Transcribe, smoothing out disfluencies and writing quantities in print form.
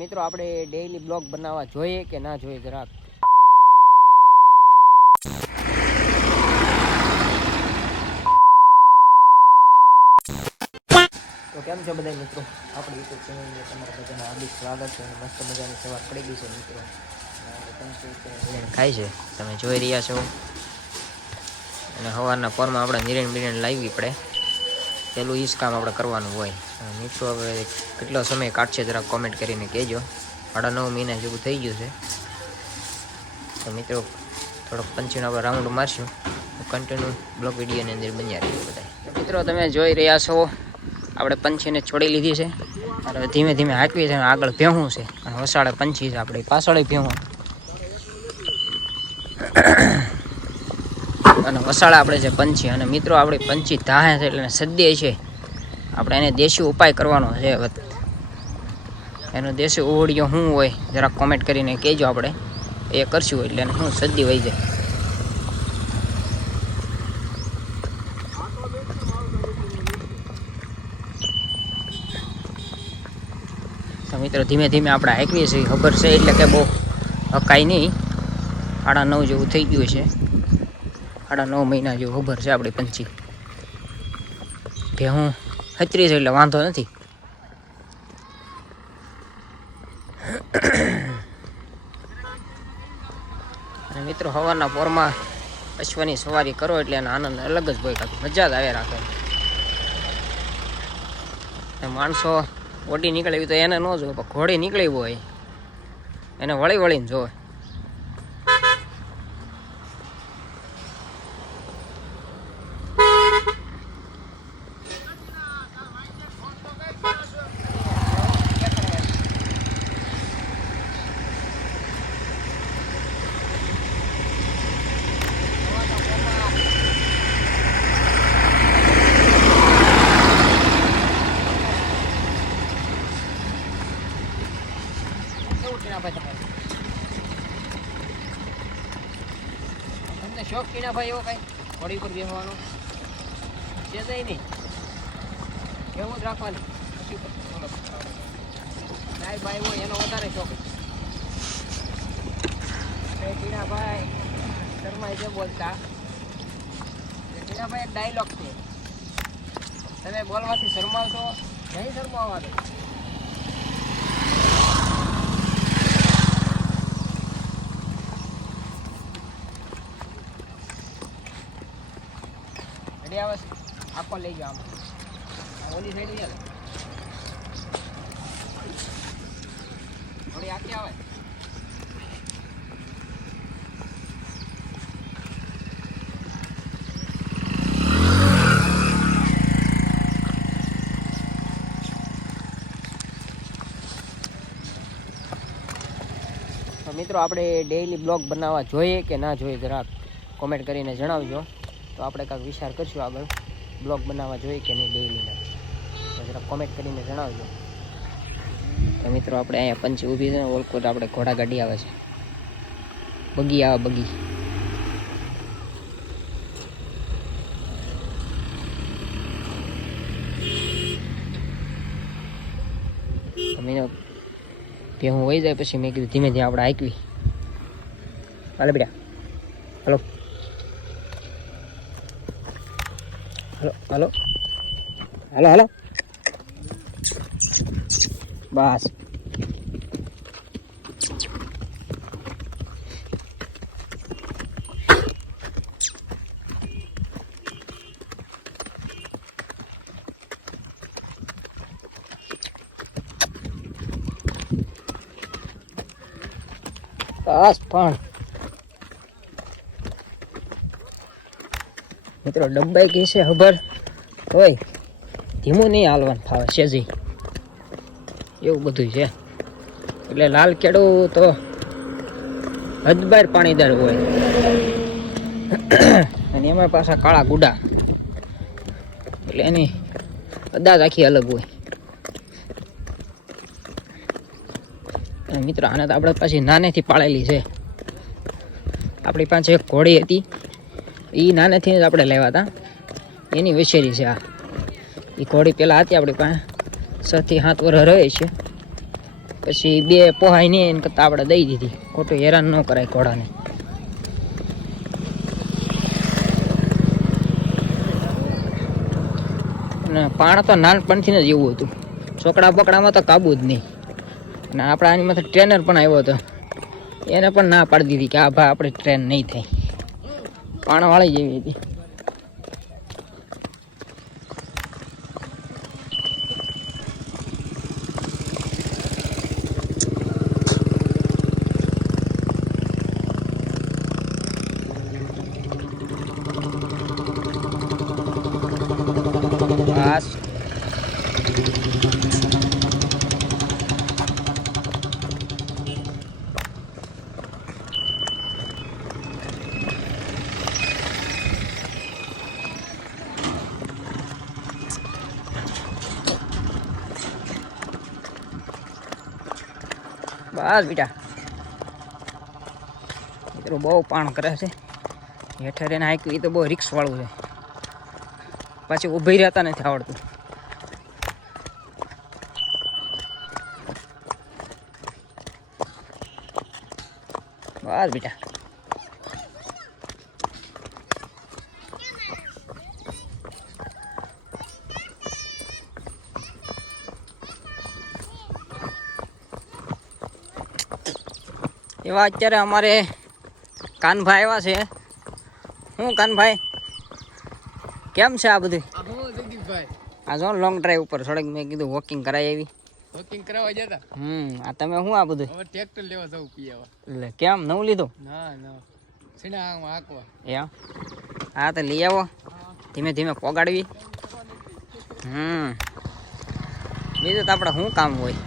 મિત્રો આપણે daily blog બનાવવા જોઈએ કે ના જોઈએ જરાક તો કેમ છે બધા મિત્રો આપણી યુટ્યુબ ચેનલમાં તમારા બધાનું હાર્દિક સ્વાગત છે અને મસ્ત મજાની સવાર પડી ગઈ છે મિત્રો ખાય છે તમે જોઈ રહ્યા છો અને સવારના પોરમાં આપણે નિરણ લાવવી પડે પેલું ઈ જ કામ આપણે કરવાનું હોય મિત્રો હવે કેટલો સમય કાઢશે જરાક કોમેન્ટ કરીને કહેજો 9.5 મહિના જેવું થઈ ગયું છે તો મિત્રો થોડોક પંચીનો આપણે રાઉન્ડ મારશું કન્ટિન્યુ બ્લોગ વિડીયોની અંદર બન્યા રહીએ બધા મિત્રો તમે જોઈ રહ્યા છો આપણે પંછીને છોડી લીધી છે અને ધીમે ધીમે હાંકવી છે આગળ ભેહું છે અને વસાડે પંછી છે આપણે પાછળ ભેહું અને વસાડે આપણે છે પંછી અને મિત્રો આપણી પંછી ધાહે છે એટલે સદ્ય છે આપણે એને દેશી ઉપાય કરવાનો છે એનો દેશી ઓવડિયો શું હોય જરાક કોમેન્ટ કરીને કહેજો આપણે એ કરશું એટલે એને શું સદી વહી જાય તો મિત્રો ધીમે ધીમે આપણે હાંકવીએ છીએ ખબર છે એટલે કે બહુ હકાય નહીં 9.5 જેવું થઈ ગયું છે 9.5 મહિના જેવું ખબર છે આપણી પંછી કે હું 36 એટલે વાંધો નથી અને મિત્રો સવારના પોરમાં અશ્વની સવારી કરો એટલે એનો આનંદ અલગ જ હોય કાંઈ મજા જ આવે રાખે માણસો ઓડી નીકળવી તો એને ન જોવે પણ ઘોડી નીકળી હોય એને વળી વળીને જોવે તમને શોખ કીના ભાઈ એવો કઈ ઘોડી ઉપર બેસવાનો છે જ નહીં એવું જ રાખવાની ભાઈ ભાઈ હોય એનો વધારે શોખ કીનાભાઈ શર્મા છે બોલતા કીનાભાઈ એક ડાયલોગ છે તમે બોલવાથી શરમાવશો નહીં શરમાવવાનું આખો લઈ જાઓ આમાં ઓલી સાઈડ લઈ થોડી આખી આવે તો મિત્રો આપણે ડેઈલી બ્લોગ બનાવવા જોઈએ કે ના જોઈએ જરાક કોમેન્ટ કરીને જણાવજો તો આપણે કાંઈક વિચાર કરશું આગળ બ્લોગ બનાવવા જોઈએ કે નહીં ડેઈલીના તો જરા કોમેન્ટ કરીને જણાવજો તો મિત્રો આપણે અહીંયા પંચી ઊભી છે ને ઓલકોટ આપણે ઘોડા ગાડી આવે છે બગી આવે બગી અમે ભેહું વહી જાય પછી મેં કીધું ધીમે ધીમે આપણે હાંકવી હાલે બેટા હલો હલો હલો હલો બસ બસ પણ મિત્રો ડબ્બાઈ કી છે ખબર હોય ધીમું નહીં હાલવાનું ફાવે સેજી એવું બધું છે એટલે લાલ કેળું તો હદબાર પાણીદાર હોય અને એમાં પાછા કાળા ગુડા એટલે એની અદાજ આખી અલગ હોય મિત્રો આને તો આપણે પાછી નાનેથી પાળેલી છે આપણી પાસે એક ઘોડી હતી એ નાનેથી જ આપણે લેવા હતા એની વછેરી છે આ એ ઘોડી પહેલાં હતી આપણી પાસે 6 થી 7 વર્ષ રહે છે પછી બે પોહાય નહીં એને કરતાં આપણે દઈ દીધી, ખોટું હેરાન ન કરાય ઘોડાને. અને પાણ તો નાનપણથી જ એવું હતું, છોકરા બકડામાં તો કાબુ જ નહીં. અને આપણે આની માથે ટ્રેનર પણ આવ્યો હતો, એને પણ ના પાડી દીધી કે આ ભાઈ આપણે ટ્રેન નહીં થાય, પાણવાળી જેવી હતી. બસ બસ બેટા, મિત્રો બહુ પાણ કરે છે. હેઠે રહીને હાંક્યું એ તો બહુ રિક્સ વાળું છે, પાછી ઊભી રહેતા નથી આવડતું. બસ બેટા, એવા અત્યારે અમારે કાનભાઈ આવ્યા છે. શું કાનભાઈ, કેમ છે આ બધું? આ જો લોંગ ડ્રાઈવ ઉપર સડક મેં કીધું વોકિંગ કરાય એવી. વોકિંગ કરાવવા જતા. આ તમે શું આ બધું? હવે ટ્રેક્ટર લેવા જવું પીવા. એટલે કેમ નવું લીધું? ના ના, સીના આકવા. હા તો લઈ આવો, ધીમે ધીમે પોગાડવી. બીજું તો આપણે શું કામ હોય.